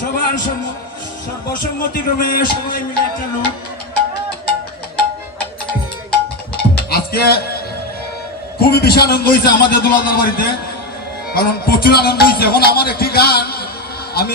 সবার সর্বসম্মতিক্রমে সবাই মিলে একটা নোট। আজকে খুবই বেশি আনন্দ হয়েছে আমাদের দোলাদার বাড়িতে, কারণ প্রচুর আনন্দ হয়েছে। এখন আমার একটি গান আমি